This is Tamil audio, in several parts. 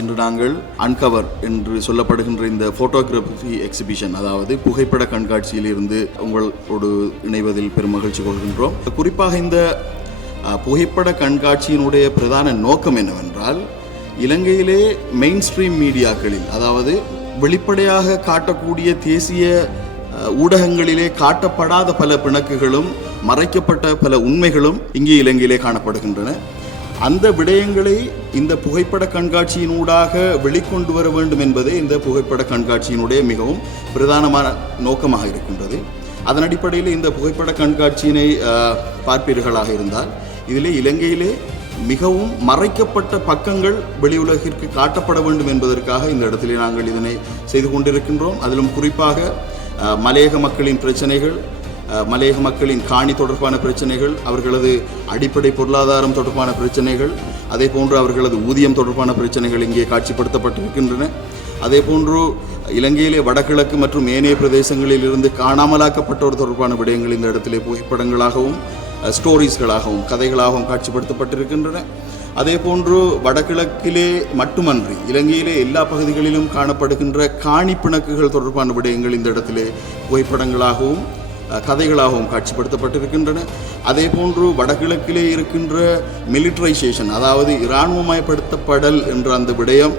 இன்று நாங்கள் அன்கவர் என்று சொல்லப்படுகின்ற இந்த போட்டோகிராஃபி எக்ஸிபிஷன், அதாவது புகைப்பட கண்காட்சியில் இருந்து உங்களோடு இணைவதில் பெரும் மகிழ்ச்சி கொள்கின்றோம். குறிப்பாக இந்த புகைப்பட கண்காட்சியினுடைய பிரதான நோக்கம் என்னவென்றால், இலங்கையிலே மெயின் ஸ்ட்ரீம் மீடியாக்களில், அதாவது வெளிப்படையாக காட்டக்கூடிய தேசிய ஊடகங்களிலே காட்டப்படாத பல பிணக்குகளும் மறைக்கப்பட்ட பல உண்மைகளும் இங்கே இலங்கையிலே காணப்படுகின்றன. அந்த விடயங்களை இந்த புகைப்பட கண்காட்சியினூடாக வெளிக்கொண்டு வர வேண்டும் என்பதே இந்த புகைப்பட கண்காட்சியினுடைய மிகவும் பிரதானமான நோக்கமாக இருக்கின்றது. அதன் அடிப்படையில் இந்த புகைப்பட கண்காட்சியினை பார்ப்பீர்களாக இருந்தால், இதிலே இலங்கையிலே மிகவும் மறைக்கப்பட்ட பக்கங்கள் வெளி உலகிற்கு காட்டப்பட வேண்டும் என்பதற்காக இந்த இடத்திலே நாங்கள் இதனை செய்து கொண்டிருக்கின்றோம். அதிலும் குறிப்பாக மலையக மக்களின் பிரச்சனைகள், மலையக மக்களின் காணி தொடர்பான பிரச்சனைகள், அவர்களது அடிப்படை பொருளாதாரம் தொடர்பான பிரச்சனைகள், அதே போன்று அவர்களது ஊதியம் தொடர்பான பிரச்சனைகள் இங்கே காட்சிப்படுத்தப்பட்டிருக்கின்றன. அதே போன்று இலங்கையிலே வடகிழக்கு மற்றும் ஏனைய பிரதேசங்களில் இருந்து காணாமலாக்கப்பட்டோர் தொடர்பான விடயங்கள் இந்த இடத்திலே புகைப்படங்களாகவும் ஸ்டோரிஸ்களாகவும் கதைகளாகவும் காட்சிப்படுத்தப்பட்டிருக்கின்றன. அதே போன்று வடகிழக்கிலே மட்டுமன்றி இலங்கையிலே எல்லா பகுதிகளிலும் காணப்படுகின்ற காணி பிணக்குகள் தொடர்பான விடயங்கள் இந்த இடத்திலே புகைப்படங்களாகவும் கதைகளாகவும் காட்சிப்படுத்தப்பட்டிருக்கின்றன. அதே போன்று வடகிழக்கிலே இருக்கின்ற மிலிட்டரைசேஷன், அதாவது இராணுவமயப்படுத்தப்படல் என்ற அந்த விடயம்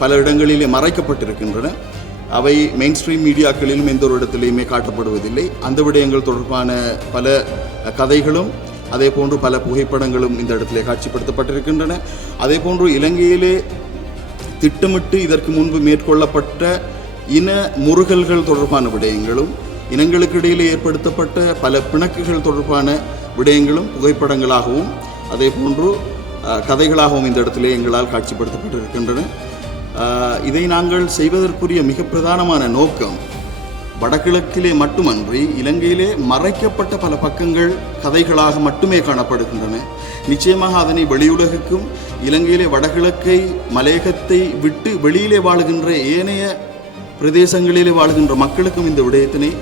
பல இடங்களிலே மறைக்கப்பட்டிருக்கின்றன. அவை மெயின் ஸ்ட்ரீம் மீடியாக்களிலும் எந்த ஒரு இடத்திலேயுமே காட்டப்படுவதில்லை. அந்த விடயங்கள் தொடர்பான பல கதைகளும் அதே போன்று பல புகைப்படங்களும் இந்த இடத்திலே காட்சிப்படுத்தப்பட்டிருக்கின்றன. அதே போன்று இலங்கையிலே திட்டமிட்டு இதற்கு முன்பு மேற்கொள்ளப்பட்ட இன முறுகல்கள் தொடர்பான விடயங்களும், இனங்களுக்கு இடையிலே ஏற்படுத்தப்பட்ட பல பிணக்குகள் தொடர்பான விடயங்களும் புகைப்படங்களாகவும் அதே போன்று கதைகளாகவும் இந்த இடத்திலே எங்களால் காட்சிப்படுத்தப்பட்டிருக்கின்றன. இதை நாங்கள் செய்வதற்குரிய மிக பிரதானமான நோக்கம், வடகிழக்கிலே மட்டுமன்றி இலங்கையிலே மறைக்கப்பட்ட பல பக்கங்கள் கதைகளாக மட்டுமே காணப்படுகின்றன. நிச்சயமாக அதனை வெளியுலகுக்கும், இலங்கையிலே வடகிழக்கை மலையகத்தை விட்டு வெளியிலே வாழுகின்ற ஏனைய பிரதேசங்களிலே வாழ்கின்ற மக்களுக்கும் இந்த விடயத்தினை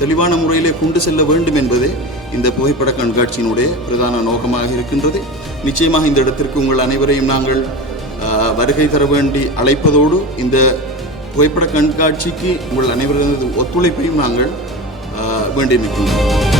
தெளிவான முறையிலே கொண்டு செல்ல வேண்டும் என்பதே இந்த புகைப்பட கண்காட்சியினுடைய பிரதான நோக்கமாக இருக்கின்றது. நிச்சயமாக இந்த இடத்திற்கு உங்கள் அனைவரையும் நாங்கள் வருகை தர வேண்டி அழைப்பதோடு, இந்த புகைப்பட கண்காட்சிக்கு உங்கள் அனைவரது ஒத்துழைப்பையும் நாங்கள் வேண்டி நிற்கின்றோம்.